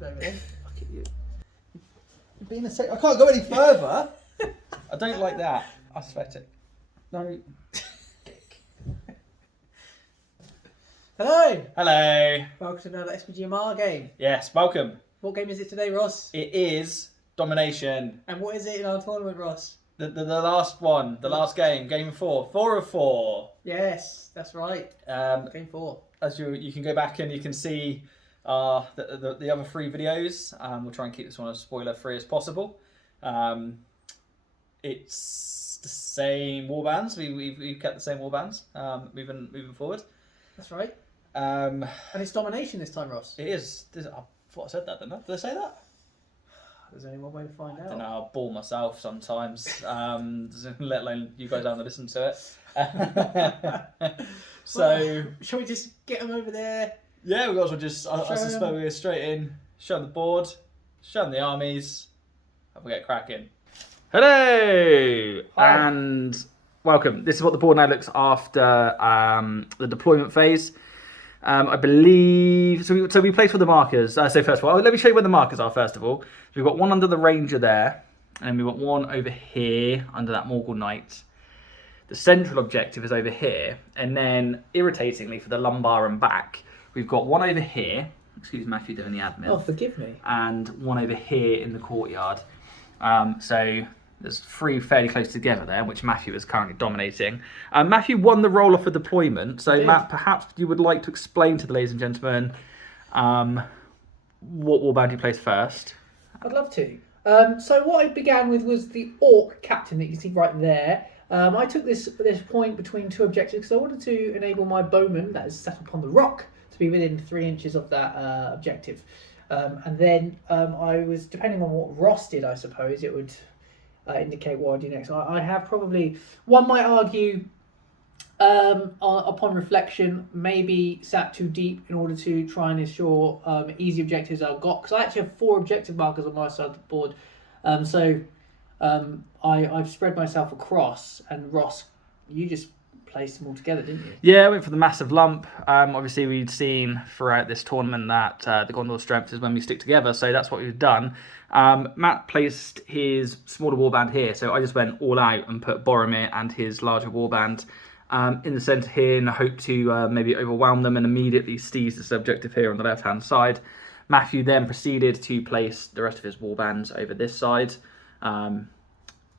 Look at you. You're being a I can't go any further. I don't like that. Aesthetic. No. Hello. Hello. Welcome to another SBGMR game. Yes, welcome. What game is it today, Ross? It is Domination. And what is it in our tournament, Ross? The last one, the last game, game 4. 4 of 4. Yes, that's right. Game 4. As you can go back and you can see the other 3 videos. We'll try and keep this one as spoiler free as possible. It's the same warbands. We've kept the same warbands moving forward. That's right. And it's Domination this time, Ross. It is. I thought I said that, didn't I? Did I say that? There's only one way to find out. I don't know. I'll bore myself sometimes. Let alone you guys having to listen to it. So, shall we just get them over there? Yeah, we got to just. I suspect we're straight in. Show them the board. Show them the armies. And we'll get cracking. Hello. Hi. And welcome. This is what the board now looks after the deployment phase. I believe so. We place with the markers. So first of all, let me show you where the markers are. First of all, so we've got one under the Ranger there, and we've got one over here under that Morgul Knight. The central objective is over here, and then irritatingly for the lumbar and back, we've got one over here. Excuse Matthew doing the admin. Oh, forgive me. And one over here in the courtyard. So there's 3 fairly close together there, which Matthew is currently dominating. Matthew won the role off of deployment. So, Matt, perhaps you would like to explain to the ladies and gentlemen what warband you placed first. I'd love to. So what I began with was the Orc captain that you see right there. I took this point between 2 objectives because I wanted to enable my bowman that is set upon the rock to be within 3 inches of that objective. And then I was, depending on what Ross did, I suppose, it would indicate what I do next. I have probably, one might argue, upon reflection, maybe sat too deep in order to try and ensure easy objectives I've got. Because I actually have 4 objective markers on my side of the board. I've spread myself across, and Ross, you just placed them all together, didn't you? Yeah, I went for the massive lump. Obviously, we'd seen throughout this tournament that the Gondor strength is when we stick together, so that's what we've done. Matt placed his smaller warband here, so I just went all out and put Boromir and his larger warband in the centre here in the hope to maybe overwhelm them and immediately seize this objective here on the left-hand side. Matthew then proceeded to place the rest of his warbands over this side.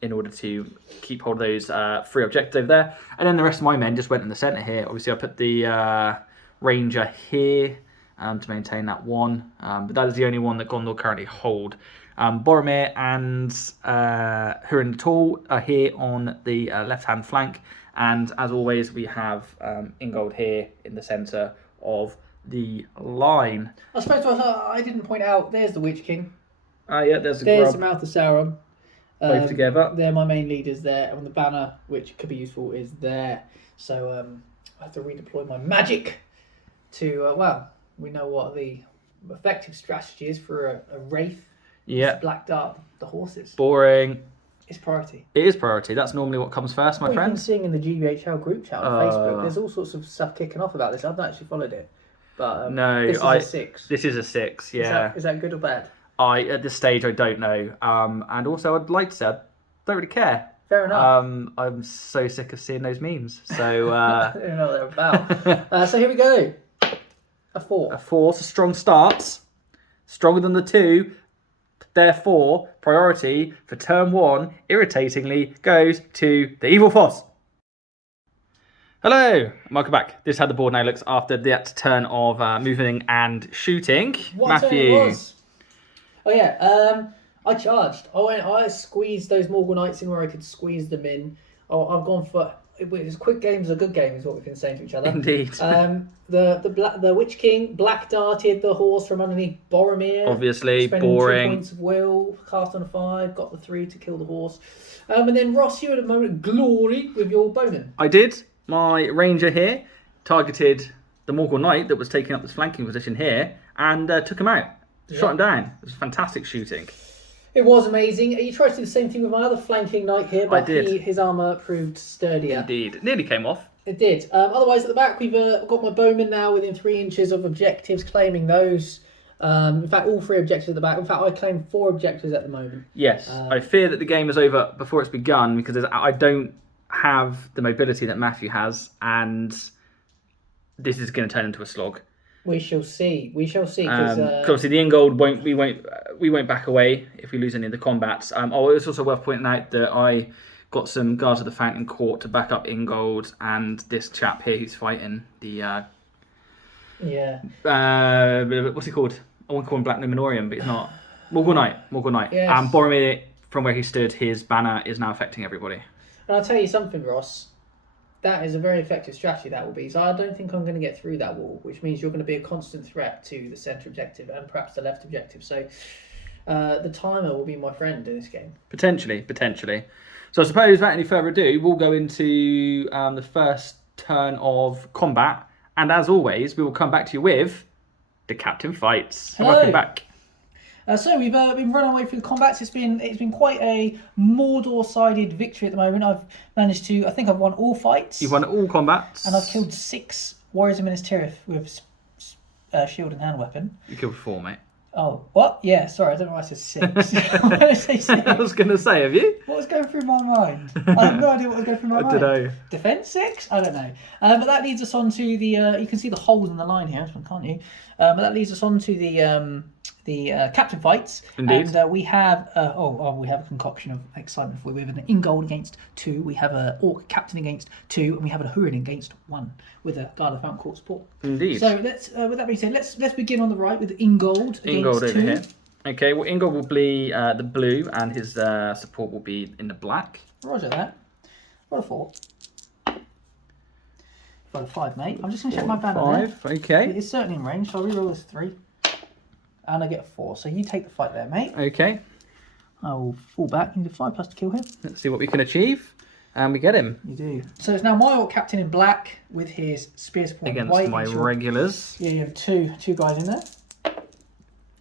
In order to keep hold of those 3 objectives over there. And then the rest of my men just went in the centre here. Obviously, I put the Ranger here to maintain that one. But that is the only one that Gondor currently hold. Boromir and Hurin Tall are here on the left-hand flank. And as always, we have Ingold here in the centre of the line. I suppose I didn't point out, there's the Witch King. Yeah, there's the Mouth of Sauron. Both together. They're my main leaders there, and the banner, which could be useful, is there. So I have to redeploy my magic to, we know what the effective strategy is for a Wraith. Yeah. Black Dart, the horses. Boring. It's priority. It is priority. That's normally what comes first, my friend. I've been seeing in the GBHL group chat on Facebook, there's all sorts of stuff kicking off about this. I've not actually followed it. But no, this is a 6. This is a 6, yeah. Is that good or bad? At this stage, I don't know. And also, I'd like to say, I don't really care. Fair enough. I'm so sick of seeing those memes. So, I don't know what they're about. So here we go. A 4. A 4, so strong starts. Stronger than the 2. Therefore, priority for turn 1, irritatingly, goes to the Evil Force. Hello, welcome back. This is how the board now looks after that turn of moving and shooting. What Matthew. turn it was? Oh yeah, I charged. I squeezed those Morgul Knights in where I could squeeze them in. I've gone for it's quick games are good game is what we've been saying to each other. Indeed. The Witch King black darted the horse from underneath Boromir. Obviously, spending boring. 2 points of will, cast on a 5, got the 3 to kill the horse. And then Ross, you had a moment of glory with your bowman. I did. My Ranger here targeted the Morgul Knight that was taking up this flanking position here and took him out. Shot him down. It was fantastic shooting. It was amazing. You tried to do the same thing with my other flanking knight here, but I did. His armour proved sturdier. Indeed. It nearly came off. It did. Otherwise, at the back, we've got my bowman now within 3 inches of objectives, claiming those. In fact, all 3 objectives at the back. In fact, I claim 4 objectives at the moment. Yes, I fear that the game is over before it's begun because I don't have the mobility that Matthew has, and this is going to turn into a slog. We shall see. We shall see. Because obviously the Ingold we won't back away if we lose any of the combats. It's also worth pointing out that I got some guards of the Fountain Court to back up Ingold and this chap here who's fighting the what's he called? I want to call him Black Numenorian, but he's not. Morgul Knight. Yes. Boromir, from where he stood, his banner is now affecting everybody. And I'll tell you something, Ross. That is a very effective strategy, that will be. So I don't think I'm going to get through that wall, which means you're going to be a constant threat to the centre objective and perhaps the left objective. So the timer will be my friend in this game. Potentially. So I suppose, without any further ado, we'll go into the first turn of combat. And as always, we will come back to you with the Captain Fights. Hello. Welcome back. So we've been running away through the combats. It's been quite a Mordor-sided victory at the moment. I've managed to. I think I've won all fights. You've won all combats. And I've killed 6 warriors of Minas Tirith with shield and hand weapon. You killed 4, mate. Oh, what? Yeah, sorry, I don't know why I said 6. Why did I say 6? I was going to say, have you? What was going through my mind? I have no idea what was going through my mind. I don't know. Defense 6? I don't know. But that leads us on to the. You can see the holes in the line here, can't you? But that leads us on to the captain fights. Indeed. And we have we have a concoction of excitement for you. We have an Ingold against 2. We have an Orc captain against 2, and we have a Hurin against 1 with a Guard of the Fountain Court support. Indeed. So let's with that being said, let's begin on the right with Ingold against Ingold over 2. here. Okay, well, Ingold will be the blue, and his support will be in the black. Roger that. What a 4. Got a 5, mate. I'm just going to check my banner 5, okay. It is certainly in range, so I'll reroll this 3. And I get a 4. So you take the fight there, mate. Okay. I will fall back. You need a 5+ to kill him. Let's see what we can achieve. And we get him. You do. So it's now my Orc captain in black with his spear support in Against white. my regulars. Yeah, you have two guys in there.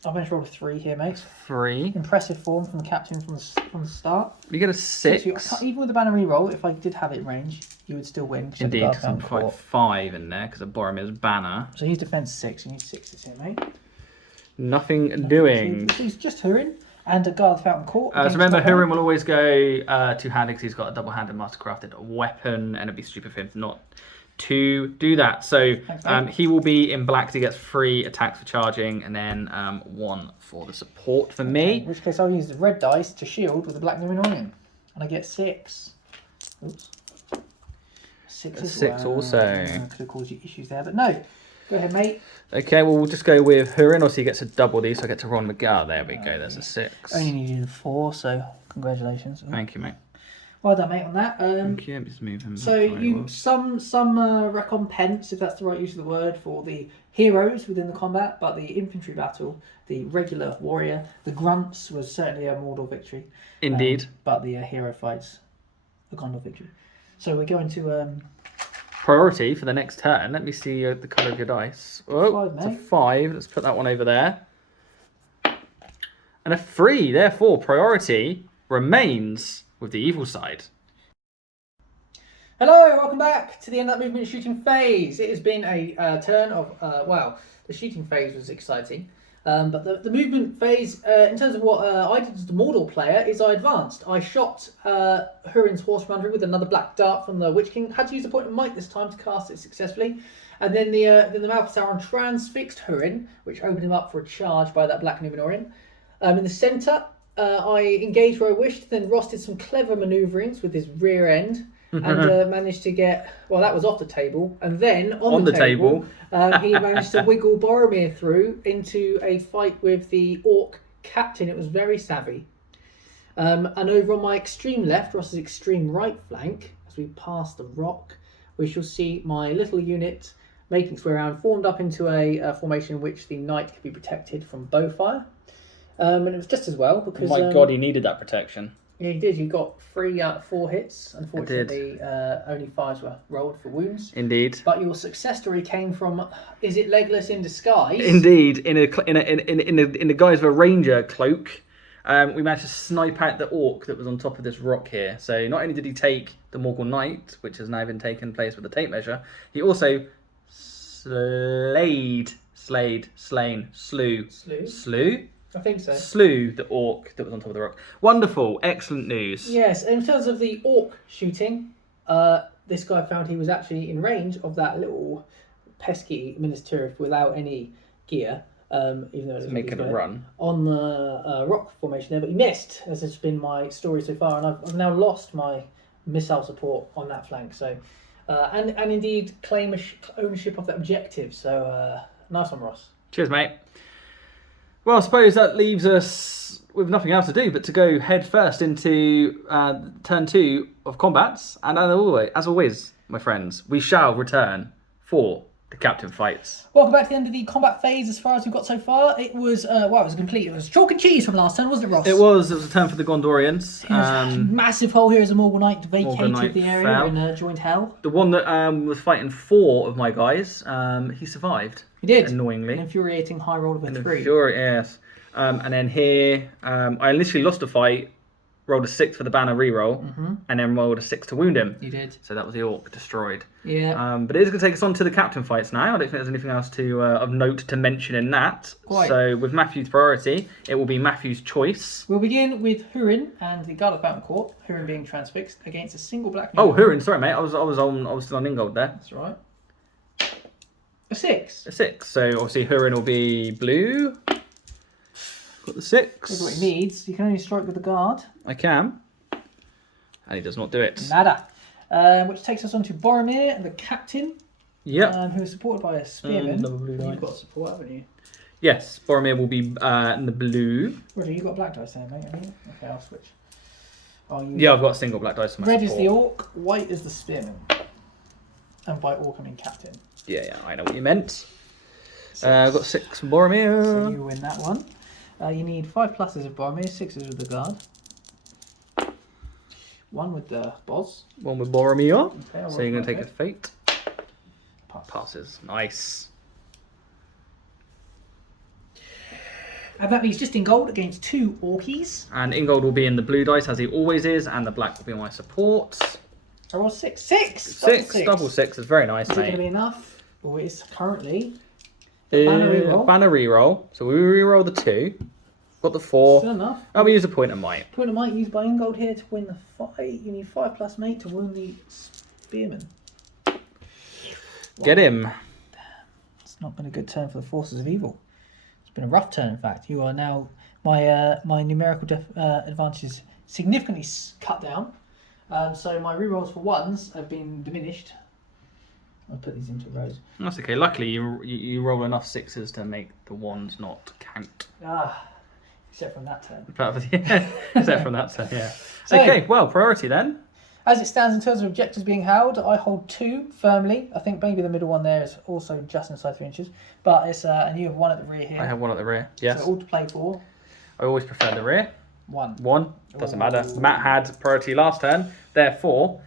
I've managed to roll a 3 here, mate. 3. Impressive form from the captain from the start. We get a 6. Even with the banner reroll, if I did have it in range, you would still win. Indeed, because I'm quite 5 in there because of Boromir's banner. So he's defense 6, and he's 6 here, mate. Nothing doing. He's just Hurin and a Guard of the Fountain Court. So remember, Hurin will always go two-handed because he's got a double-handed mastercrafted weapon, and it'd be stupid for him not to do that. So he will be in black. He gets 3 attacks for charging, and then 1 for the support for me. In which case, I'll use the red dice to shield with the black Numenorian, and I get 6. Oops. 6 as 6 well. also. Could have caused you issues there, but no. Go ahead, mate. Okay, well, we'll just go with Hurin. Obviously, he gets to double these, so I get to Ron McGar. There we go. There's a 6. Only needed a 4, so congratulations. Thank you, mate. Well done, mate, on that. Thank you. Let me just move him. So you some recompense, if that's the right use of the word, for the heroes within the combat, but the infantry battle, the regular warrior, the grunts was certainly a Mordor victory. Indeed. But the hero fights, the Gondor victory. So we're going to priority for the next turn. Let me see the colour of your dice. Oh, 5, it's a mate. 5. Let's put that one over there. And a 3. Therefore, priority remains with the evil side. Hello, welcome back to the end of that movement shooting phase. It has been a turn of, the shooting phase was exciting. But the movement phase, in terms of what I did as the Mordor player, is I advanced. I shot Hurin's Horse Runner with another black dart from the Witch King. Had to use a point of might this time to cast it successfully. And then the Mouth of Sauron transfixed Hurin, which opened him up for a charge by that black Numenorian. In the centre, I engaged where I wished. Then Ross did some clever manoeuvrings with his rear end. And managed to get, that was off the table. And then on the table. He managed to wiggle Boromir through into a fight with the Orc captain. It was very savvy. And over on my extreme left, Ross's extreme right flank, as we pass the rock, we shall see my little unit making its way around, formed up into a formation in which the knight could be protected from bow fire. And it was just as well because... Oh my god, he needed that protection. Yeah, he did. You got 3 out of 4 hits. Unfortunately, only 5s were rolled for wounds. Indeed. But your success story came from, is it Legolas in disguise? Indeed, in the guise of a ranger cloak, we managed to snipe out the orc that was on top of this rock here. So not only did he take the Morgul Knight, which has now been taken place with the tape measure, he also slayed slayed, slain, slew. Slew? I think so. Slew the orc that was on top of the rock. Wonderful, excellent news. Yes, in terms of the orc shooting, this guy found he was actually in range of that little pesky Minister without any gear, even though it's making a run on the rock formation there, but he missed, as has been my story so far, and I've now lost my missile support on that flank. So, and indeed claim ownership of that objective. So, nice one, Ross. Cheers, mate. Well, I suppose that leaves us with nothing else to do but to go head first into turn 2 of combats. And as always, my friends, we shall return for the captain fights. Welcome back to the end of the combat phase as far as we've got so far. It was, it was chalk and cheese from last turn, wasn't it, Ross? It was a turn for the Gondorians. Massive hole here as a Morgul Knight vacated the area fell. and joined hell. The one that was fighting 4 of my guys, he survived. He did. Annoyingly. An infuriating high roll of a 3. Yes. And then here, I literally lost a fight, rolled a 6 for the banner reroll, and then rolled a 6 to wound him. You did. So that was the orc destroyed. Yeah. But it is going to take us on to the captain fights now. I don't think there's anything else of note to mention in that. Quite. So with Matthew's priority, it will be Matthew's choice. We'll begin with Hurin and the Guard of Fountain Court. Hurin being transfixed against a single black. Oh, Hurin, sorry mate, I was still on Ingold there. That's right. A 6. A 6. So obviously Hurin will be blue. Got the 6. That's what he needs. You can only strike with the guard. I can. And he does not do it. Nada. Which takes us on to Boromir and the captain. Yep. Who is supported by a spearman. Blue You've dice. got support, haven't you? Yes, Boromir will be in the blue. Roger, you've got black dice there, mate, haven't you? Okay, I'll switch. Yeah, I've got a single black dice for my Red support. is the orc, white is the spearman. And by orc I mean captain. Yeah, I know what you meant. I've got 6 for Boromir. So you win that one. You need 5 pluses of Boromir, 6s with the guard. 1 with the boss. 1 with Boromir. Okay, So you're going to take a fate. fate. Passes. Nice. And that means just in gold against 2 orkies. And Ingold will be in the blue dice as he always is, and the black will be my support. I rolled 6. 6! Double 6 is very nice, Is it going mate. to be enough? Well, it's currently banner reroll. Banner reroll. So we reroll the 2. Got the 4. Still enough. I'll use a point of might. Point of might used by Ingold here to win the fight. You need 5 plus mate to wound the spearman. Get him. It's not been a good turn for the forces of evil. It's been a rough turn, in fact. You are now my numerical advantage is significantly cut down. So my rerolls for 1s have been diminished. I'll put these into rows. That's okay. Luckily, you roll enough 6s to make the 1s not count. Except from that turn. Except from that turn, yeah. Okay, well, priority then. As it stands in terms of objectives being held, I hold 2 firmly. I think maybe the middle one there is also just inside 3 inches. But it's and you have 1 at the rear here. I have 1 at the rear, yes. So all to play for. I always prefer the rear. 1. 1, doesn't matter. Matt had priority last turn. Therefore,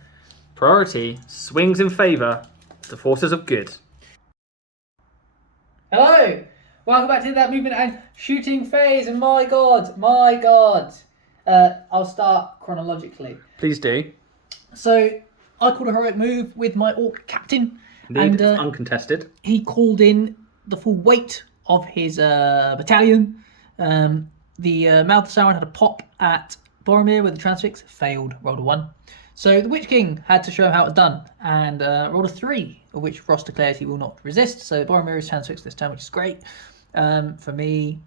priority swings in favour of the forces of good. Hello! Welcome back to that movement and shooting phase. And my god. I'll start chronologically. Please do. So, I called a heroic move with my orc captain. Indeed, And uncontested. he called in the full weight of his battalion. The Mouth of Sauron had a pop at Boromir with the transfix. Failed. Rolled a 1. So the Witch King had to show him how it was done. And rolled a 3, of which Ross declares he will not resist. So Boromir is transfixed this time, which is great. For me,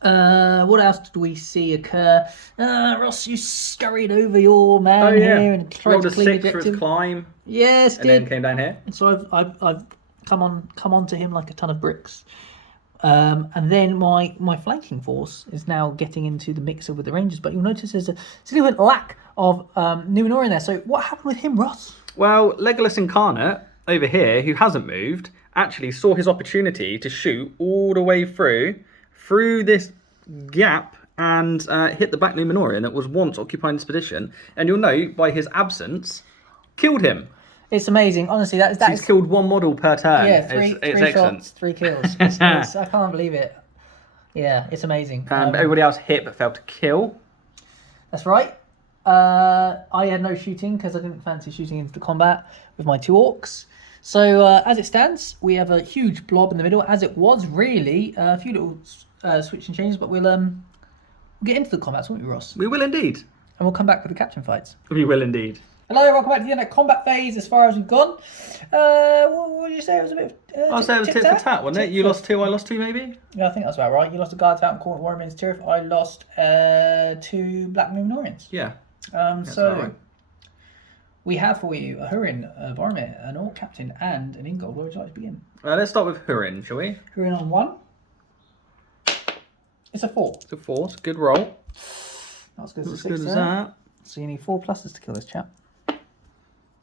what else did we see occur? Ross, you scurried over your man here and tried rolled to a clean 6 the for his objective. climb, Yes, and then came down here. And so I've come on to him like a ton of bricks. And then my flanking force is now getting into the mixer with the Rangers, but you'll notice there's a significant lack of Numenor in there. So what happened with him, Ross? Well, Legolas Incarnate over here, who hasn't moved, actually saw his opportunity to shoot all the way through this gap and hit the Black Numenorian that was once occupying this position. And you'll note by his absence, killed him. It's amazing, honestly. He's killed 1 model per turn. Yeah, three excellent. shots, 3 kills. I can't believe it. Yeah, it's amazing. Everybody else hit but failed to kill. That's right. I had no shooting because I didn't fancy shooting into the combat with my 2 orcs. So as it stands, we have a huge blob in the middle, as it was really. A few little switching changes, but we'll get into the combats, won't we, Ross? We will indeed. And we'll come back with the captain fights. We will indeed. Hello, welcome back to the end of combat phase as far as we've gone. What did you say? It was a bit of... I'll say it was tit for tat, wasn't it? You lost 2, I lost 2 maybe? Yeah, I think that's about right. You lost a guard out and Court Warren Min's Tirith. I lost 2 Black Numenorians. Yeah. So right. we have for you a Hurin, a Boromir, an Orc Captain, and an Ingold. Where would you like to begin? Let's start with Hurin, shall we? Hurin on 1. It's a 4. It's a 4. It's a good roll. Not as good as Not a 6 as good as there. that. So you need 4 pluses to kill this chap.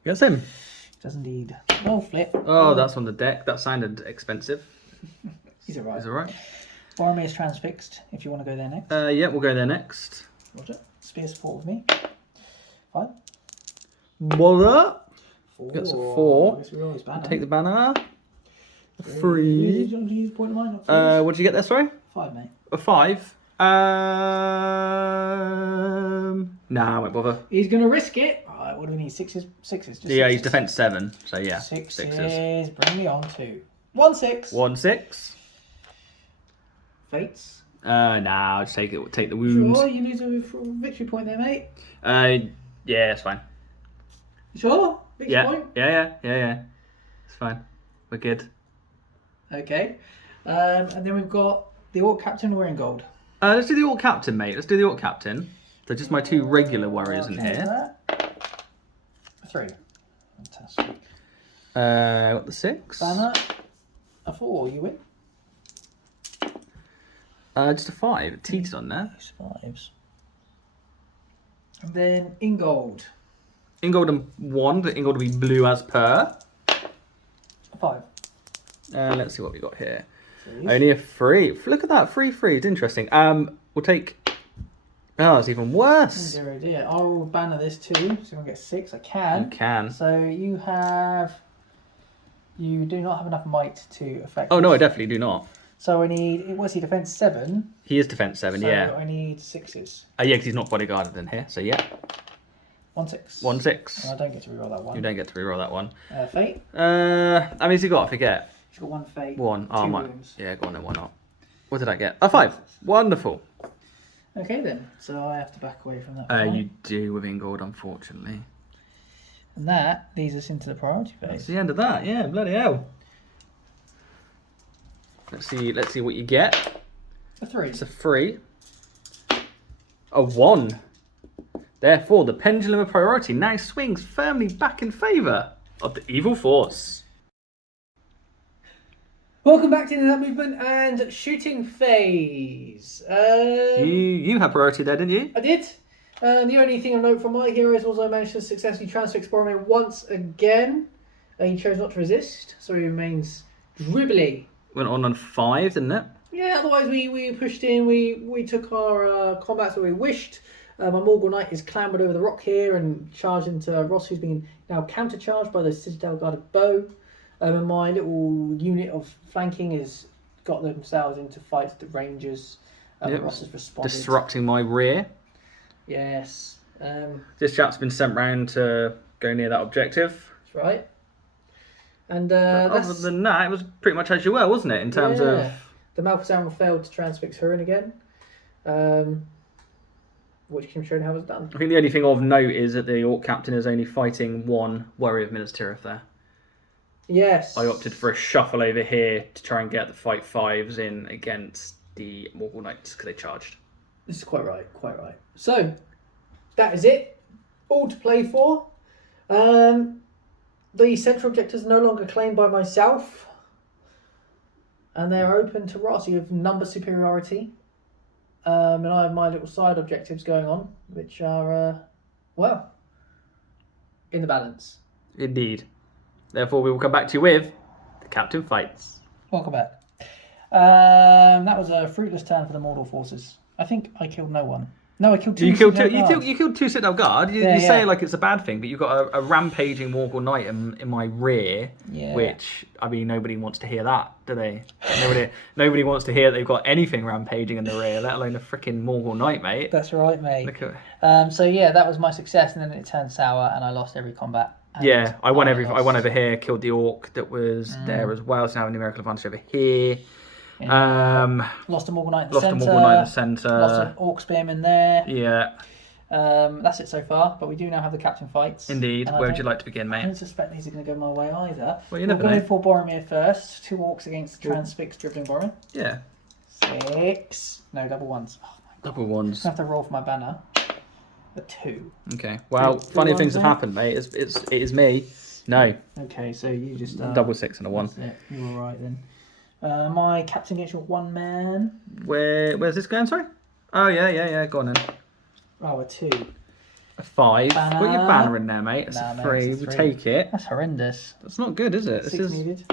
Yes, him. Does indeed. Oh, flip. Oh, that's on the deck. That sounded expensive. He's alright. He's alright. Boromir is transfixed, if you want to go there next. Yeah, we'll go there next. Roger. Spear support with me. 5. What? 4. That's a 4. I guess we always banner. Take the banner. 3. Use point of mine, not 3. What did you get there, sorry? 5, mate. A 5. Nah, I won't bother. He's going to risk it. Alright, what do we need? 6s? 6s. Just Yeah, 6s. he's defense 7, so yeah. 6s. Bring me on 2. 1 6. 1 6. Fates. Nah, I'll just take the wounds. Sure, you lose a victory point there, mate. Yeah, it's fine. Sure? Victory point? Yeah. It's fine. We're good. Okay. And then we've got the Orc Captain wearing gold. Let's do the Orc Captain, mate. Let's do the Orc Captain. They're just my 2 regular warriors in here. 3. Fantastic. Got the 6. Banner. A 4, you win. Just a 5. Teeted on there. 5s. And then Ingold. Ingold and 1. The Ingold will be blue as per. 5. Let's see what we got here. 3s. Only a 3. Look at that. 3 3. It's interesting. We'll take... Oh, it's even worse. 0 dear. I will banner this too, so I can get 6. I can. You can. So you have... You do not have enough might to affect Oh, no, I this. definitely do not. So I need... Was he defense 7? He is defense 7, So yeah. I need 6s. Yeah, because he's not bodyguarded in here, so yeah. 1 6. 1 6. I don't get to reroll that one. You don't get to reroll that one. Fate. How many's he got? I forget. He's got 1 fate. 1. Oh, 2 my. wounds. Yeah, go on then, why not? What did I get? A 5. Wonderful. Okay then. So I have to back away from that fight. You do with Ingold, unfortunately. And that leads us into the priority That's phase. the end of that. Yeah, bloody hell. Let's see what you get. A 3. It's a 3. A 1. Therefore, the pendulum of priority now swings firmly back in favour of the evil force. Welcome back to that movement and shooting phase. You had priority there, didn't you? I did. The only thing I note from my heroes was I managed to successfully transfix Boromir once again. He chose not to resist, so he remains dribbly. Went on 5, didn't it? Yeah, otherwise we pushed in, we took our combats where we wished. My Morgul Knight is clambered over the rock here and charged into Ross, who's been now countercharged by the Citadel guarded bow. And my little unit of flanking has got themselves into fights with the Rangers. Yep. Ross has responded. Disrupting my rear. Yes. This chap's been sent round to go near that objective. That's right. And Other than that, it was pretty much as you were, wasn't it? In terms of... The Malchus Admiral failed to transfix Hurin again. Which can show how it's done. I think the only thing of note is that the Orc Captain is only fighting 1 warrior of Minas Tirith there. Yes. I opted for a shuffle over here to try and get the fight 5s in against the Morgul Knights because they charged. This is quite right, quite right. So, that is it. All to play for. The central objectives are no longer claimed by myself. And they're open to Ross. You have number superiority. And I have my little side objectives going on, which are, well, in the balance. Indeed. Therefore, we will come back to you with the Captain Fights. Welcome back. That was a fruitless turn for the Mordor forces. I think I killed no one. No, I killed 2. You killed 2 Citadel Guard. You Yeah. say like it's a bad thing, but you've got a rampaging Morgul Knight in my rear, Yeah. which, I mean, nobody wants to hear that, do they? Nobody wants to hear that they've got anything rampaging in the rear, let alone a freaking Morgul Knight, mate. That's right, mate. Look at... So yeah, that was my success, and then it turned sour, and I lost every combat. Yeah, I won lost. over here, killed the orc that was there as well, so now I have a numerical advantage over here. Lost a Morgul Knight in the Lost centre. a Morgul Knight in the centre. Lost an Orc Spearman there. Yeah. That's it so far, but we do now have the captain fights. Indeed. Where would you like to begin, mate? I don't suspect these are going to go my way either. Well, you never know. We'll go for Boromir first. 2 orcs against transfixed dribbling Boromir. Yeah. 6. No, double ones. Oh my God. Double ones. I have to roll for my banner. A 2. Okay. Well, funny things have happened, mate. It is me. No. Okay, so you just double 6 and a 1. That's it. You were right then. My captain against your 1 man. Where's this going? Sorry. Oh yeah. Go on then. Oh, a 2. A 5. Banner. Put your banner in there, mate. It's a 3. We'll take it. That's horrendous. That's not good, is it? 6 needed.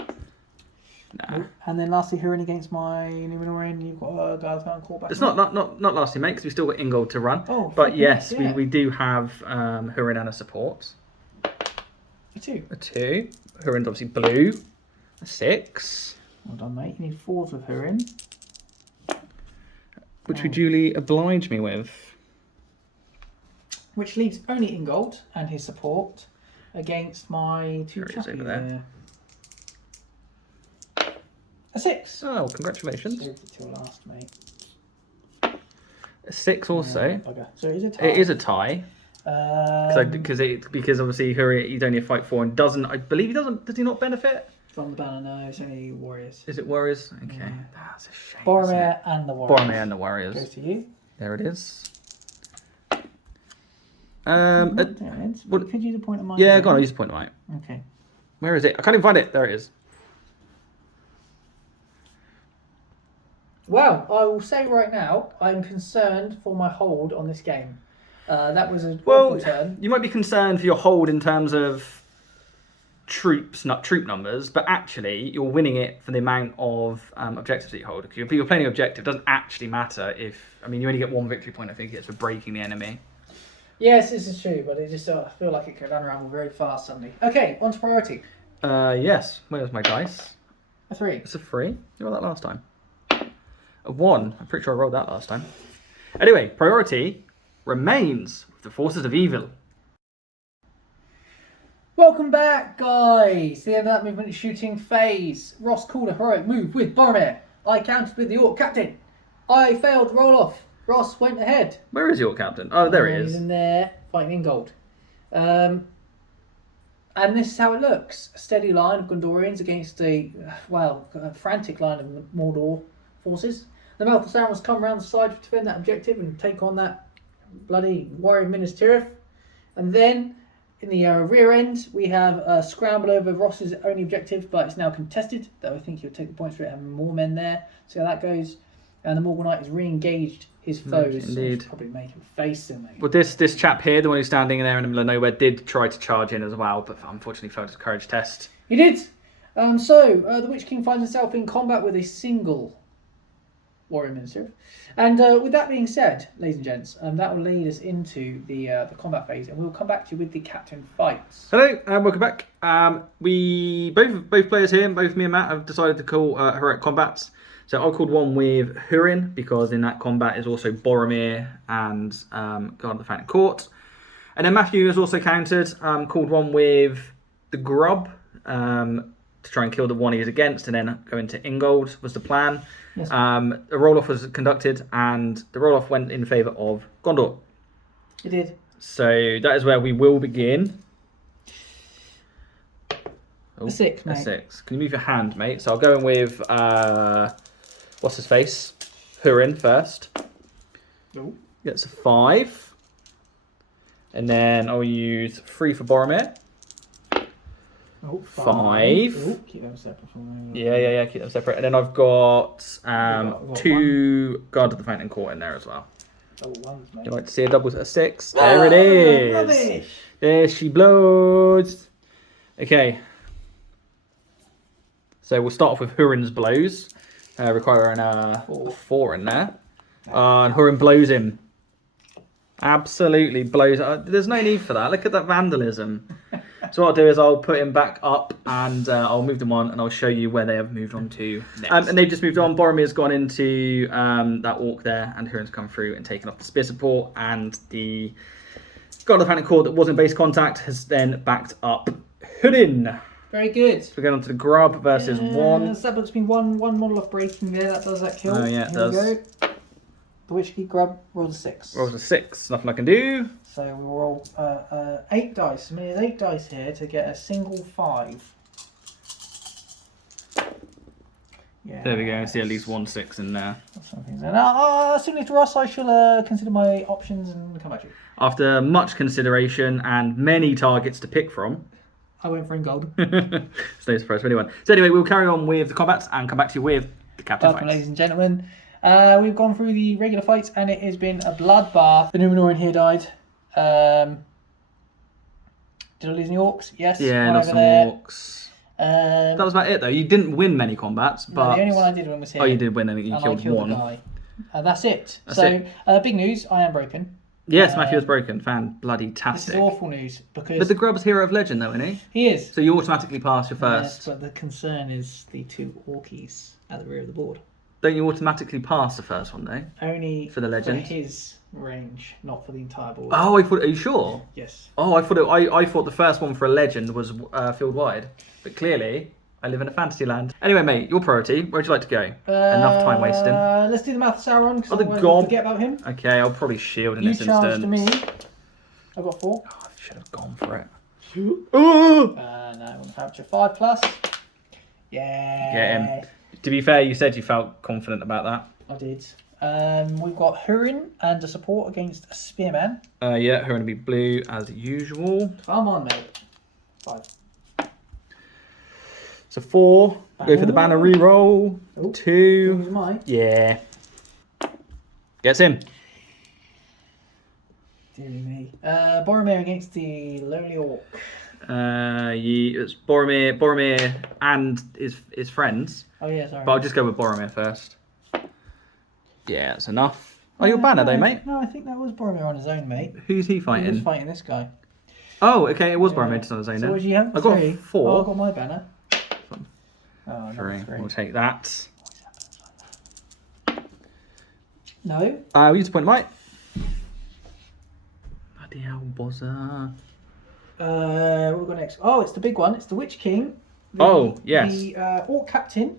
Nah. And then lastly, Hurin against my Numenorean. You've got a guy going to call back. It's not lastly, mate, because we've still got Ingold to run. Oh, but yes, yeah. we do have Hurin and a support. A 2. A 2. Hurin's obviously blue. A 6. Well done, mate. You need 4s with Hurin. Which would duly oblige me with. Which leaves only Ingold and his support against my 2 chappies over there. A 6. Oh, congratulations. Saved it till last, mate. A 6 also. Bugger. So it is a tie. It is a tie. Because obviously Hurin, he's only a fight 4 and doesn't. I believe he doesn't. Does he not benefit? From the banner, no. It's only Warriors. Is it Warriors? Okay, Yeah. that's a shame. Boromir and the Warriors. Boromir and the Warriors. Goes to you. There it is. Could use a point of mine? Yeah, go on. I'll use a point of mine. Okay. Where is it? I can't even find it. There it is. Well, I will say right now, I'm concerned for my hold on this game. That was a Well, turn. you might be concerned for your hold in terms of troops, not troop numbers, but actually you're winning it for the amount of objectives that you hold. Because you're playing an objective, it doesn't actually matter if, I mean, you only get 1 victory point, I think it's for breaking the enemy. Yes, this is true, but it just I feel like it could unravel very fast suddenly. Okay, on to priority. Yes, where's my dice? A 3. It's a 3. You rolled that last time. A 1. I'm pretty sure I rolled that last time. Anyway, priority remains with the forces of evil. Welcome back, guys. The end of that movement shooting phase. Ross called a heroic move with Boromir. I countered with the Orc captain. I failed roll off. Ross went ahead. Where is your captain? Oh, there he is. He's in there fighting in gold. And this is how it looks. A steady line of Gondorians against a frantic line of Mordor forces. The Malthus Arrows come around the side to defend that objective and take on that bloody warrior of Minas Tirith. And then in the rear end, we have a scramble over Ross's only objective, but it's now contested, though I think he'll take the points for it, having more men there. See how that goes. And the Morgul Knight has re-engaged his foes. Indeed. So probably make him face him. Well, this chap here, the one who's standing there in the middle of nowhere, did try to charge in as well, but unfortunately failed his courage test. He did! The Witch King finds himself in combat with a single warrior minister. And with that being said, ladies and gents, that will lead us into the combat phase, and we'll come back to you with the captain fights. Hello, and welcome back. We both players here, both me and Matt, have decided to call heroic combats. So I called one with Hurin, because in that combat is also Boromir and Guard of the Fountain Court. And then Matthew has also countered, called one with the Grub, to try and kill the one he is against, and then go into Ingold was the plan. Yes. A roll-off was conducted, and the roll-off went in favour of Gondor. It did. So that is where we will begin. A 6, mate. A 6. Can you move your hand, mate? So I'll go in with, what's his face? Hurin first. Oh. That's a 5. And then I'll use 3 for Boromir. Oh, 5. Oh, keep them separate from me. Yeah, keep them separate. And then I've got 2 Guard of the Fountain Court in there as well. Double ones, mate. You'd like to see a 6? There it is. Rubbish. There she blows. Okay. So we'll start off with Hurin's blows. Requiring a 4 in there. And Hurin blows him. Absolutely blows. There's no need for that. Look at that vandalism. So what I'll do is I'll put him back up, and I'll move them on, and I'll show you where they have moved on to next. And they've just moved on. Boromir's gone into that orc there, and Hurin's come through and taken off the spear support and the Guard of the Fountain Court that was in base contact has then backed up Hoodin. Very good. So we're going on to the Grub versus one. That puts me one model off breaking there. That does that kill. Oh yeah, it Here does. we go. The Witch King Grub rolls a 6. Rolls a 6. Nothing I can do. So we will roll 8 dice. I mean, there's 8 dice here to get a single 5. Yeah. There we go. I see at least 1 6 in there. Similar to Ross, I shall consider my options and come back to you. After much consideration and many targets to pick from, I went for Ingold. it's no surprise for anyone. So anyway, we'll carry on with the combats and come back to you with the captain Welcome, fights. ladies and gentlemen. We've gone through the regular fights and it has been a bloodbath. The Numenorean here died. Did I lose any orcs? Yes. Yeah, one lost over some there. orcs. That was about it though. You didn't win many combats, but No, the only one I did win was here. Oh, you did win, and you and killed I killed one. a guy. That's it. That's it. Big news, I am broken. Yes, Matthew was broken. Fan bloody This tastic. is awful news because But the Grub's hero of legend though, isn't he? he is. So you automatically pass your first. Yes, but the concern is the 2 orkies at the rear of the board. Don't you automatically pass the first one though? Only For the legend? For his range, not for the entire board. Oh, I thought. Are you sure? Yes. Oh, I thought. I thought the first one for a legend was field wide, but clearly I live in a fantasy land. Anyway, mate, your priority. Where'd you like to go? Enough time wasting. Let's do the Mouth of Sauron because Oh, the I gob. forget about him. Okay, I'll probably shield in You this charged instance. me. I've got 4. Oh, I should have gone for it. No, I want to capture 5+. Yeah. Get him. To be fair, you said you felt confident about that. I did. We've got Hurin and a support against a Spearman. Yeah, her going to be blue as usual. Come on, mate. 5. So 4. Go for the banner reroll. Oh, 2. Who's mine? Yeah. Gets him. Deary me. Boromir against the Lowly Orc. It's Boromir and his friends. Oh, yeah, sorry. But I'll just go with Boromir first. Yeah, that's enough. Oh, your banner though, mate. No, I think that was Boromir on his own, mate. Who's he He was fighting? fighting this guy. Oh, okay, it was Yeah. Boromir just on his own So then. what did you have? I got 3? 4. Oh, I got my banner. Oh, Three. no, 3. We'll take that. No. We use a point, mate. Bloody hell, bozzer. What have we got next? Oh, it's the big one. It's the Witch King. Oh, yes. The Orc Captain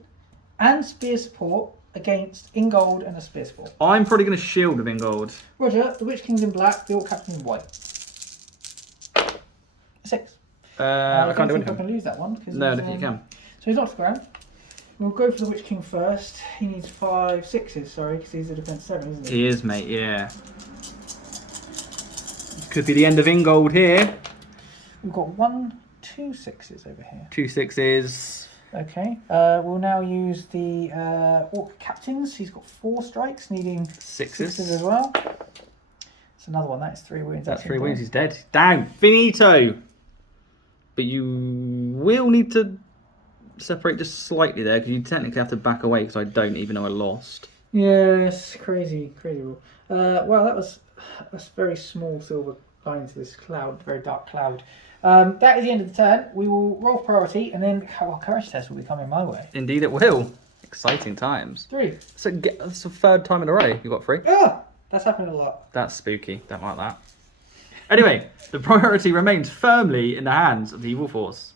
and Spear Support against Ingold and a Spear Support. I'm probably going to shield with Ingold. Roger, the Witch King's in black, the Orc Captain in white. 6. I can't do I anything. can lose that one. Cause No, I he's, don't think you can. So he's knocked to the ground. We'll go for the Witch King first. He needs 5 6s, sorry, because he's a defense 7, isn't he? He is, mate, yeah. Could be the end of Ingold here. We've got 1 2 6s over here. 2 6s. Okay, we'll now use the Orc Captains. He's got 4 strikes, needing 6s as well. It's another one, that's 3 wounds. That's 3 wounds, he's dead. Down, finito! But you will need to separate just slightly there, because you technically have to back away, because I don't even know I lost. Yes, crazy rule. Well, that's a very small silver line to this cloud, very dark cloud. That is the end of the turn. We will roll priority, and then courage test will be coming my way. Indeed it will. Exciting times. 3. So that's the 3rd time in a row you got 3. Ah, that's happened a lot. That's spooky. Don't like that. Anyway, the priority remains firmly in the hands of the evil force.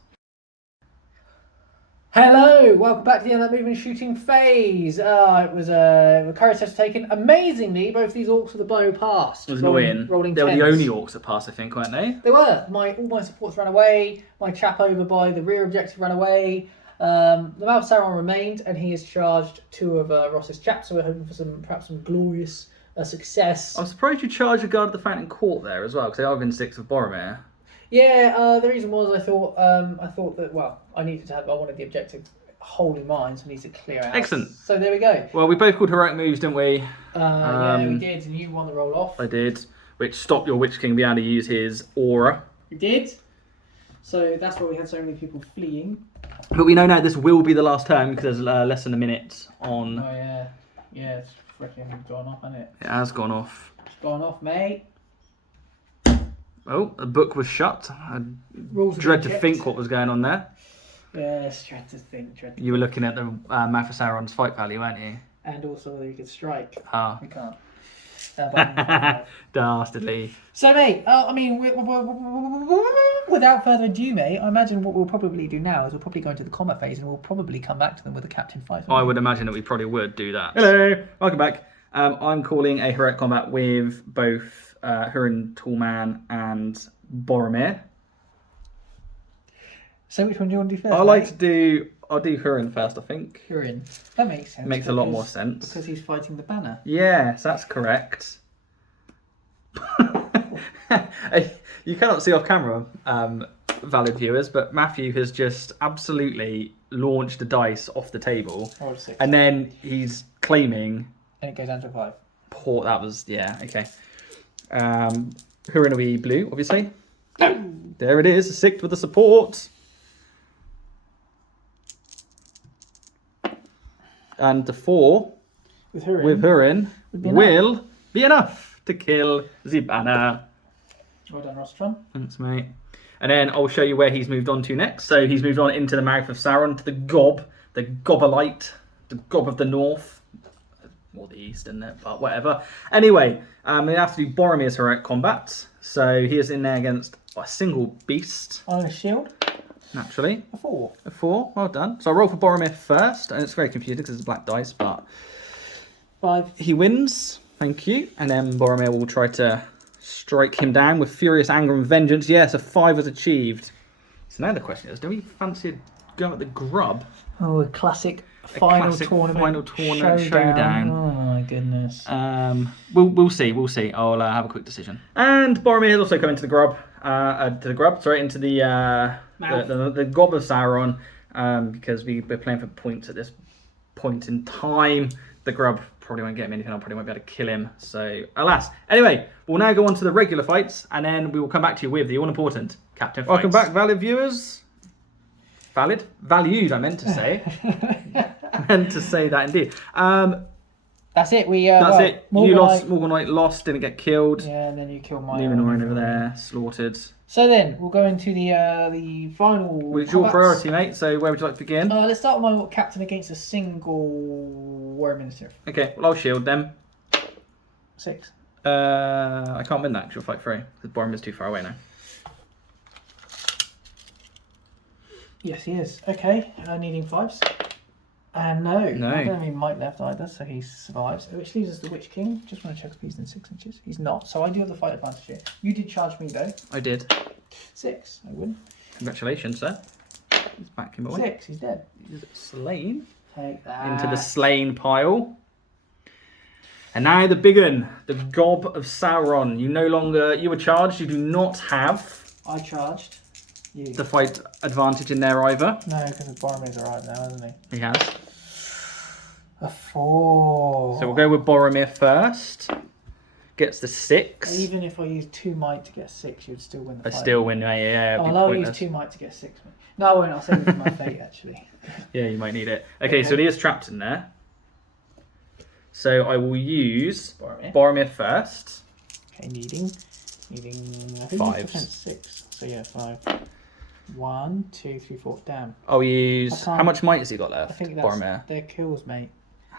Hello, welcome back to the end of that moving and shooting phase. It was a courage test taken. Amazingly, both these orcs with a blow passed. It was annoying. Rolling They were the 10s. only orcs that passed, I think, weren't they? They were. All my supports ran away. My chap over by the rear objective ran away. The Mouth of Sauron remained, and he has charged 2 of Ross's chaps. So we're hoping for perhaps some glorious success. I'm surprised you charged a guard of the Fountain Court there as well, because they are within 6 of Boromir. Yeah, the reason was I thought that I wanted the objective whole in mind, so I needed to clear out. Excellent. So there we go. Well, we both called heroic moves, didn't we? Yeah, we did, and you won the roll off. I did, which stopped your Witch King being able to use his aura. You did. So that's why we had so many people fleeing. But we know now this will be the last turn because there's less than a minute on. Oh yeah, it's freaking gone off, hasn't it? It has gone off. It's gone off, mate. Oh, the book was shut. I Rules have dread been to checked. think what was going on there. Yes, dread to think. You were looking at the Mouth of Sauron's fight value, weren't you? And also whether you could strike. Ah. We can't. Dastardly. So, mate, I mean, without further ado, mate, I imagine what we'll probably do now is we'll probably go into the combat phase and we'll probably come back to them with a captain fight. I would imagine that we probably would do that. Hello, welcome back. I'm calling a heroic combat with both Hurin Toolman and Boromir. So which one do you want to do first? I'll do Hurin first, I think. Hurin. That makes sense. It makes a lot more sense. Because he's fighting the banner. Yes, that's correct. You cannot see off camera, valid viewers, but Matthew has just absolutely launched the dice off the table. Roll 6. And then he's claiming... And it goes down to 5. That was... Yeah, okay. Hurin will be blue, obviously. There it is, 6 with the support. And the 4 with Hurin will be enough to kill the banner. Well done, Rostron. Thanks, mate. And then I'll show you where he's moved on to next. So he's moved on into the mouth of Sauron, to the Gob, the Gobolite, the Gob of the North. Or the East, isn't it? But whatever. Anyway, we have to do Boromir's heroic combat. So he is in there against a single beast. On a shield. Naturally. A 4. A 4, well done. So I roll for Boromir first, and it's very confusing because it's a black dice, but 5. He wins, thank you. And then Boromir will try to strike him down with furious anger and vengeance. Yes, a 5 was achieved. So now the question is, do we fancy a go at the grub? Oh, a classic final tournament showdown. Oh my goodness. We'll see. I'll have a quick decision. And Boromir has also come into the grub. Into the Gob of Sauron, because we're playing for points at this point in time. The grub probably won't get him anything. I probably won't be able to kill him. So, alas. Anyway, we'll now go on to the regular fights, and then we will come back to you with the all-important captain fights. Welcome back, valid viewers. Valued, I meant to say. I meant to say that indeed. That's it. That's it. You lost. Morganite lost. Didn't get killed. Yeah, and then you killed my. Numenor over there, slaughtered. So then we'll go into the final. Which your priority, mate? So where would you like to begin? Let's start with my captain against a single warrior minister. Okay, well I'll shield them. 6. I can't win that because you'll fight 3. Because Boromir's too far away now. Yes, he is. Okay, needing 5s. And no. I don't have any might left either, so he survives. Which leaves us the Witch King. Just want to check if he's in 6 inches. He's not, so I do have the fight advantage here. You did charge me though. I did. 6, I win. Congratulations, sir. He's back him away. 6, he's dead. He's slain. Take that. Into the slain pile. And now the big one, the Gob of Sauron. You were charged, you do not have... I charged. You. The fight advantage in there either. No, because Boromir's alright now, isn't he? He has. A 4. So we'll go with Boromir first. Gets the 6. Even if I use 2 might to get 6, you'd still win the fight. I still win, yeah. I'll use 2 might to get 6. No, I won't. I'll save it for my fate, actually. Yeah, you might need it. Okay, so he is trapped in there. So I will use Boromir first. Okay, needing 5. 6. So yeah, 5. 1, 2, 3, 4. Damn. I'll use. How much might has he got left? I think that's Boromir. their kills, mate.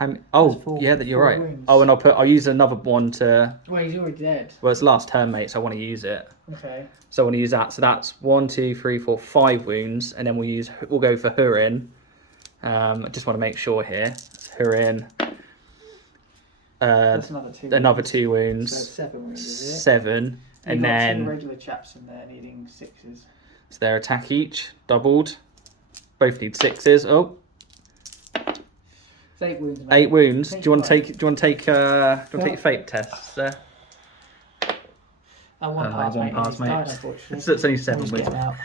You're right. Wounds. Oh, and I'll use another one to. Well, he's already dead. Well, it's last turn, mate, so I want to use it. Okay. So I want to use that. So that's 1, 2, 3, 4, 5 wounds, and then we'll go for Hurin. I just want to make sure here. Hurin. That's another 2. Another 2 wounds. So 7 wounds, is it? 7, and then 2 regular chaps in there needing 6s. So their attack each doubled. Both need 6s. Oh. It's 8 wounds. Mate. 8 wounds. Do you want to take your fate test there? One pass, mate. Pass, mate. Died, unfortunately. So it's only 7 wounds. Out.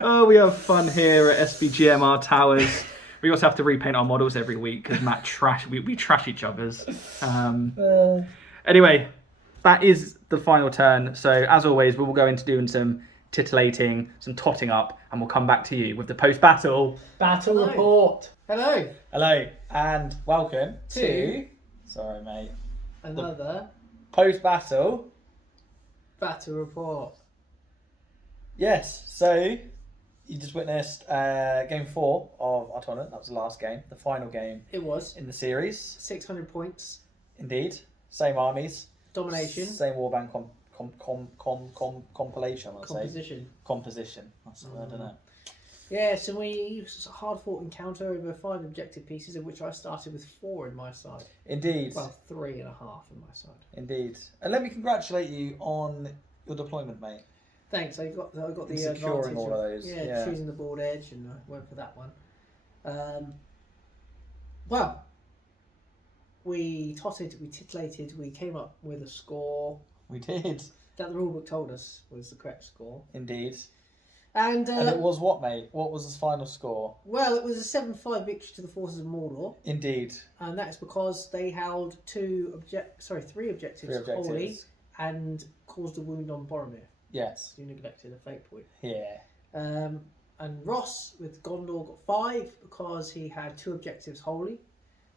Oh, we have fun here at SBGMR Towers. We also have to repaint our models every week because Matt we trash each other's. Anyway, that is the final turn. So as always, we will go into doing some titillating, some totting up, and we'll come back to you with the post-battle battle report. Hello. Hello, and welcome to... Sorry, mate. Another Post-battle. battle report. Yes, so you just witnessed game 4 of our tournament. That was the last game, the final game It was in the series. 600 points. Indeed. Same armies. Domination. Same warband compilation, I'd say. Composition. Composition. That's the word, isn't it? Yes, and we hard fought encounter over 5 objective pieces, of which I started with 4 in my side. Indeed. Well, 3.5 in my side. Indeed. And let me congratulate you on your deployment, mate. Thanks. I got the Securing advantage all of those. Yeah. choosing the board edge, and I went for that one. Well, we totted, we titillated, we came up with a score We did. that the rulebook told us was the correct score. Indeed. And it was what, mate? What was his final score? Well, it was a 7-5 victory to the forces of Mordor. Indeed. And that's because they held 3 objectives wholly and caused a wound on Boromir. Yes. You neglected a fate point. Yeah. And Ross with Gondor got 5 because he had 2 objectives wholly,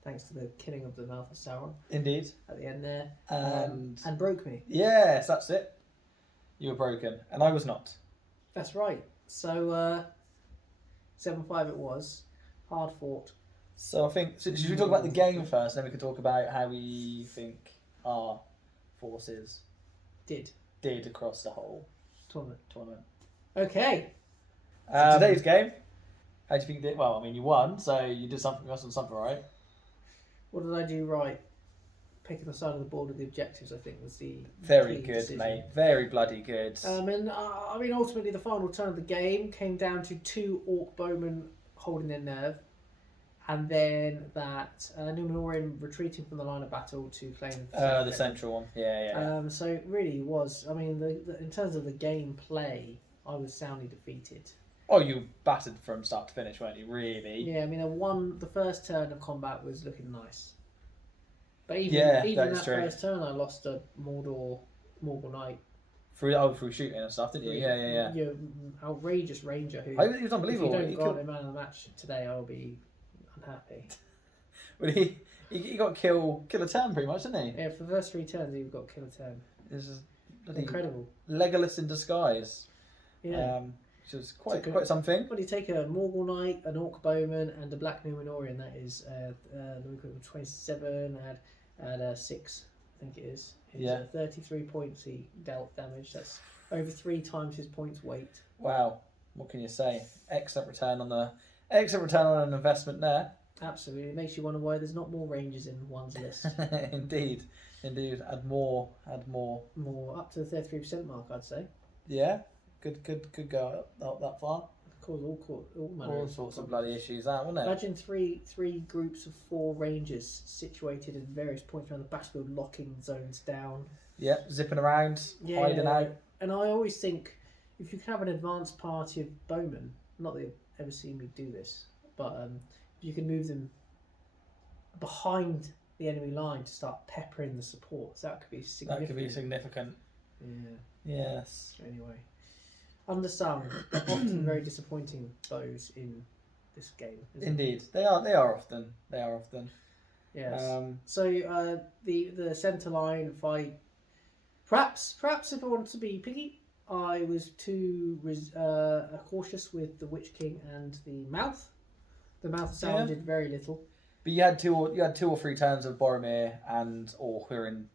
thanks to the killing of the mouth of Sauron. Indeed. At the end there. And broke me. Yes, that's it. You were broken, and I was not. That's right. So 7-5 it was. Hard fought. So I think should we talk about the game first, then we can talk about how we think our forces did across the whole tournament. Okay. Today's game. How do you think you did? Well, I mean, you won, so you did something right. What did I do right? Picking the side of the board with the objectives, I think, was the very key good, decision. mate. Very bloody good. I mean, ultimately, the final turn of the game came down to 2 orc bowmen holding their nerve, and then that Númenórean retreating from the line of battle to claim the central one. Yeah. So it really was. I mean, in terms of the game play, I was soundly defeated. Oh, you battered from start to finish, weren't you? Really? Yeah, I mean, the first turn of combat was looking nice. But even that first turn, I lost a Mordor Knight. Through shooting and stuff, didn't you? Yeah. Your outrageous ranger who... He was unbelievable. If you don't grant him man of the match today, I'll be unhappy. Well, he got kill a turn pretty much, didn't he? Yeah, for the first 3 turns, he got kill a turn. This is incredible. Legolas in disguise. Yeah. Which was quite something. Well, you take a Morgul Knight, an Orc Bowman, and a Black Númenórean. That is 27 at 6, I think it is. It's 33 points he dealt damage. That's over 3 times his points weight. Wow. What can you say? Excellent return on an investment there. Absolutely. It makes you wonder why there's not more rangers in one's list. Indeed. Add more. More up to the 33% mark, I'd say. Yeah. Could go up that far. Cause all sorts of bloody issues out, wouldn't it? Imagine three groups of 4 rangers situated in various points around the battlefield, locking zones down. Yeah, zipping around, hiding out. And I always think if you can have an advanced party of bowmen, not that you've ever seen me do this, but if you can move them behind the enemy line to start peppering the supports, that could be significant. Yeah. Yes. Anyway. Undersung, often very disappointing bows in this game. Indeed, they are often. Yes. So the centre line fight. Perhaps if I wanted to be picky, I was too cautious with the Witch King and the Mouth. The Mouth sounded very little. But you had two or 3 turns of Boromir and Hurin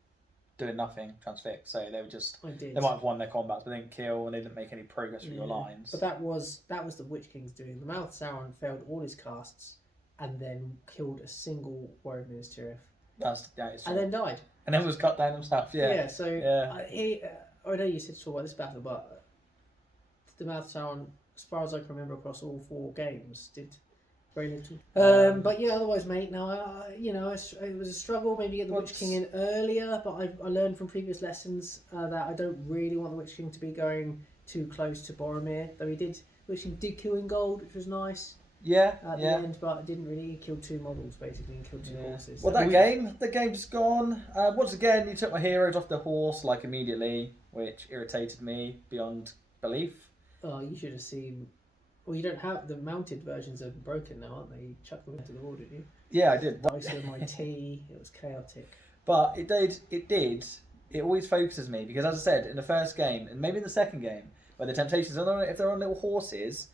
doing nothing, transfix. So they were just they might have won their combats, but they didn't kill and they didn't make any progress through your lines. But that was the Witch King's doing. The Mouth Sauron failed all his casts and then killed a single warrior of Minas Tirith. That is true. And then died. And then was cut down himself. Yeah. Yeah. So I know you said to talk about this battle, but the Mouth Sauron, as far as I can remember, across all 4 games, did very little. But yeah, otherwise, mate. Now, it was a struggle. Maybe get the Witch King in earlier, but I learned from previous lessons that I don't really want the Witch King to be going too close to Boromir. Though Witch King did kill in gold, which was nice. Yeah. At the end, but it didn't really kill 2 models basically and killed 2 horses. Well, the game's gone. Once again, you took my heroes off the horse immediately, which irritated me beyond belief. Oh, you should have seen. Well, you don't have the mounted versions are broken now, aren't they? You chucked them into the wall, didn't you? Yeah, I did. Dice with my tea. It was chaotic. But it did. It always focuses me because, as I said, in the first game and maybe in the second game, where the temptations are if they're on little horses,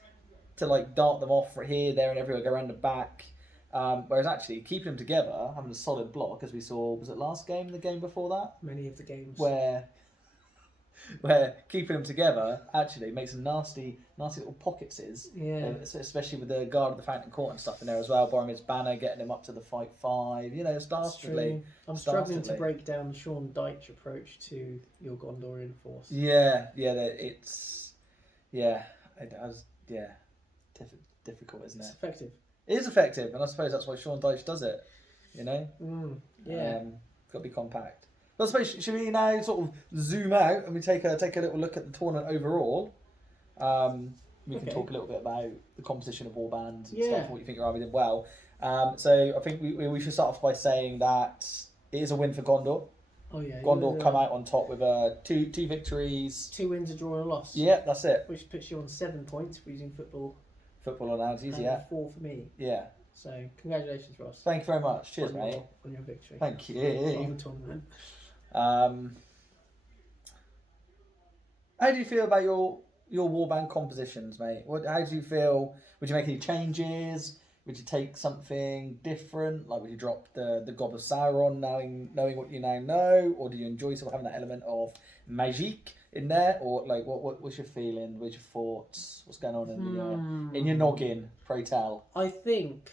to dart them off right here, there, and everywhere, go around the back. Whereas actually keeping them together, having a solid block, as we saw, was it last game, the game before that? Many of the games. Where keeping them together actually makes some nasty little pockets. Especially with the guard of the Fountain Court and stuff in there as well. Boromir's banner, getting him up to the fight 5. You know, it's dastardly. I'm struggling to break down the Sean Dyche approach to your Gondorian force. Difficult, isn't it? It's effective. It is effective, and I suppose that's why Sean Dyche does it. You know, got to be compact. But I suppose should we now sort of zoom out and we take a little look at the tournament overall? We can talk a little bit about the composition of warbands and stuff, what you think your army did well. So I think we should start off by saying that it is a win for Gondor. Oh yeah, Gondor come out on top with two victories, 2 wins, a draw, and a loss. Yeah, that's it. Which puts you on 7 points for using football analogies. 4 for me. Yeah. So congratulations, Ross. Thank you very much. Cheers, mate. On your victory. Thank you. On the tournament. How do you feel about your warband compositions, mate? How do you feel? Would you make any changes? Would you take something different? Like, would you drop the Gob of Sauron, knowing what you now know, or do you enjoy sort of having that element of magique in there, or like what's your feeling? What's your thoughts? What's going on in your noggin? Pray tell. I think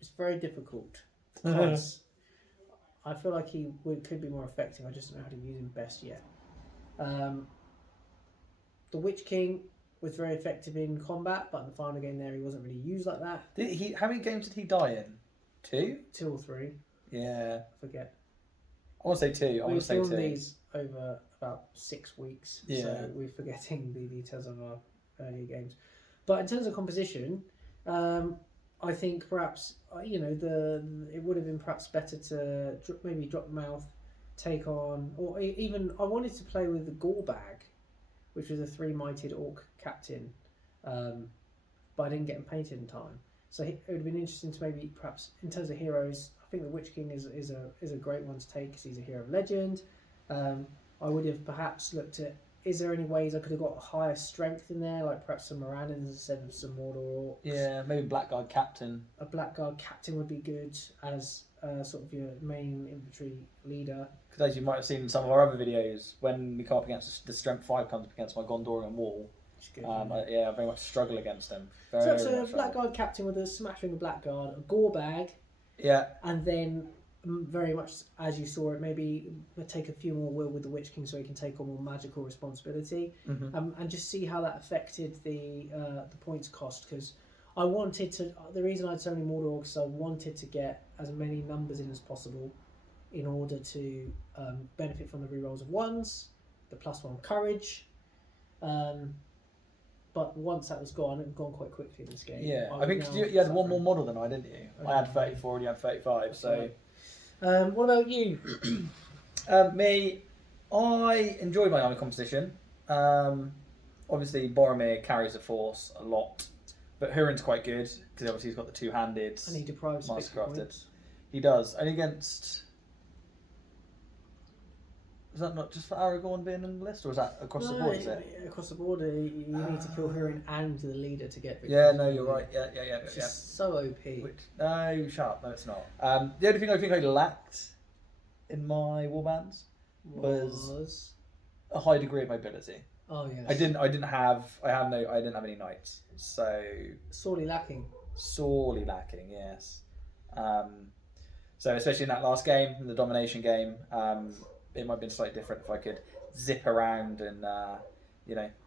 it's very difficult because I feel like he could be more effective. I just don't know how to use him best yet. The Witch King was very effective in combat, but in the final game there he wasn't really used like that. How many games did he die in? 2? 2 or 3. Yeah. I forget. I want to say 2. We filmed these over about 6 weeks, so we're forgetting the details of our earlier games. But in terms of composition, I think perhaps it would have been perhaps better to maybe drop the mouth, take on, or even I wanted to play with the Gorbag, which was a 3-mighted orc captain, but I didn't get him painted in time. So it would have been interesting to maybe perhaps in terms of heroes, I think the Witch King is a great one to take because he's a hero of legend. I would have perhaps looked at, is there any ways I could have got higher strength in there, like perhaps some Morannons instead of some Mordor orcs? Yeah, maybe Blackguard Captain. A Blackguard Captain would be good as sort of your main infantry leader. Because as you might have seen in some of our other videos, when we come up against the Strength 5 comes up against my Gondorian wall, good, I very much struggle against them. So it's a Blackguard Captain with a smattering of Blackguard, a Gorbag, and then very much as you saw it, maybe take a few more will with the Witch King so he can take on more magical responsibility, and just see how that affected the points cost. Because I wanted to, the reason I had so many Mordor orcs, I wanted to get as many numbers in as possible in order to benefit from the rerolls of 1s, the +1 courage. But once that was gone, it had gone quite quickly in this game. Yeah, I think you had one more model than I, didn't you? I had 34 and you had 35, so... what about you? Me, I enjoy my army composition. Obviously, Boromir carries the force a lot, but Hurin's quite good because obviously he's got the two-handed. And he deprives Mastercrafted. He does, and against. Is that not just for Aragorn being in the list, or is that across the board? Is it across the board? You need to kill Hurin and the leader to get. Yeah, no, you're right. Yeah. It's just so OP. No, shut up. No, it's not. The only thing I think I lacked in my warbands was a high degree of mobility. Oh yes. I didn't have any knights, so sorely lacking. Yes. So especially in that last game, the domination game, it might have been slightly different if I could zip around and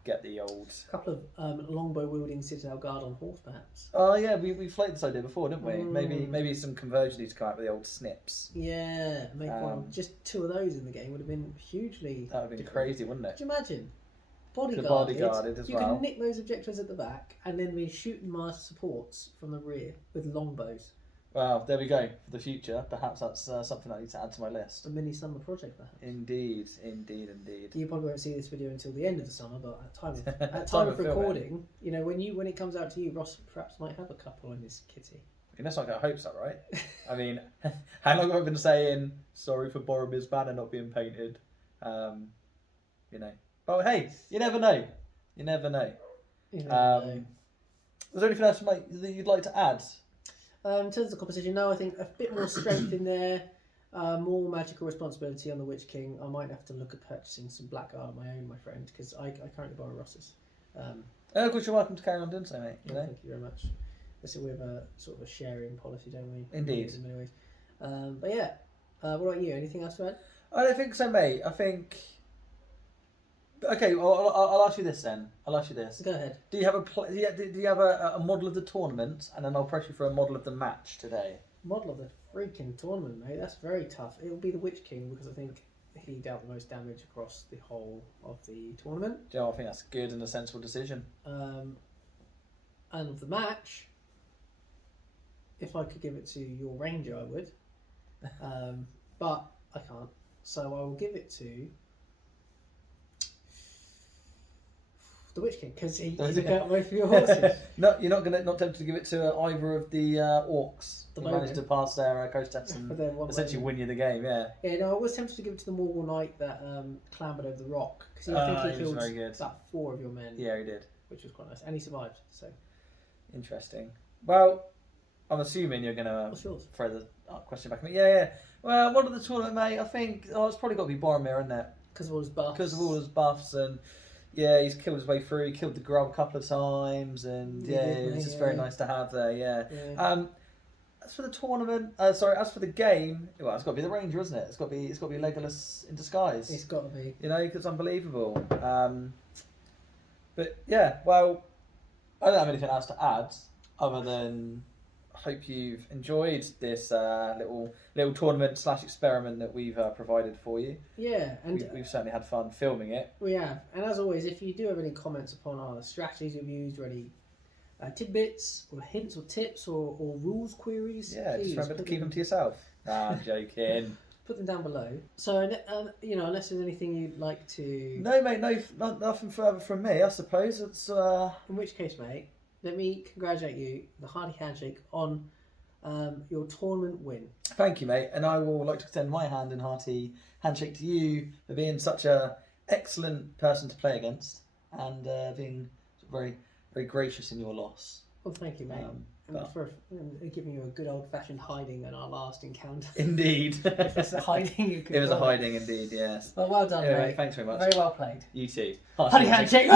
get the old couple of longbow wielding Citadel Guard on horse, perhaps. Oh yeah, we floated this idea before, didn't we? Maybe some conversion needs to come out with the old snips. Yeah, make one. Just 2 of those in the game would have been hugely. That would have been crazy, wouldn't it? Could you imagine? Bodyguarded as well. You can nick those objectives at the back and then be shooting my supports from the rear with longbows. Well, there we go. For the future, perhaps that's something I need to add to my list. A mini summer project, perhaps. Indeed. You probably won't see this video until the end of the summer, but at time of recording, when it comes out to you, Ross perhaps might have a couple in his kitty. Let's not get our hopes up, right? I mean, how long have I been saying sorry for Boromir's banner not being painted? But hey, you never know. Was there anything else that you'd like to add? In terms of the composition, no, I think a bit more strength in there, more magical responsibility on the Witch King. I might have to look at purchasing some blackguard of my own, my friend, because I currently borrow Ross's. Of course, you're welcome to carry on doing so, mate. You know? Thank you very much. So we have a sort of a sharing policy, don't we? Indeed. In many ways. But yeah, what about you? Anything else to add? I don't think so, mate. I think. Okay, well, I'll ask you this then. I'll ask you this. Go ahead. Do you have do you have a model of the tournament, and then I'll press you for a model of the match today? Model of the freaking tournament, mate. That's very tough. It'll be the Witch King because I think he dealt the most damage across the whole of the tournament. Do you know, I think that's good and a sensible decision. And of the match, if I could give it to your Ranger, I would. But I can't. So I will give it to the Witch King because he took out both of your horses. No, you're not tempted to give it to either of the orcs. The who managed to pass their coast tests and But then one essentially moment. win you the game. Yeah. Yeah, no, I was tempted to give it to the Morgul Knight that clambered over the rock because I think he he was killed very good. about 4 of your men. Yeah, he did. Which was quite nice, and he survived. So Interesting. Well, I'm assuming you're going to what's yours? throw the question back at me. Yeah. Well, what of the tournament, mate? I think it's probably got to be Boromir, isn't it? Because of all his buffs. Because of all his buffs and yeah, he's killed his way through. He killed the grub a couple of times, and it's just very nice to have there. Yeah. As for the tournament, as for the game, well, it's got to be the Ranger, isn't it? It's got to be Legolas in disguise. It's got to be. You know, because it's unbelievable. But yeah, well, I don't have anything else to add other than hope you've enjoyed this little tournament / experiment that we've provided for you. Yeah, and we've certainly had fun filming it. We have, and as always, if you do have any comments upon our strategies we've used, or any tidbits, or hints, or tips, or rules queries, Yeah, please just remember to keep them to yourself. Nah, I'm joking. Put them down below. So, unless there's anything you'd like to... No, mate, nothing further from me, I suppose. It's In which case, mate, let me congratulate you, the hearty handshake, on your tournament win. Thank you, mate. And I will like to extend my hand and hearty handshake to you for being such a excellent person to play against and being very, very gracious in your loss. Well, thank you, mate. And for giving you a good old-fashioned hiding in our last encounter. Indeed. If it's a hiding, you could It was a hiding, indeed, yes. Well done, Anyway, mate. thanks very much. Very well played. You too. Hearty handshake.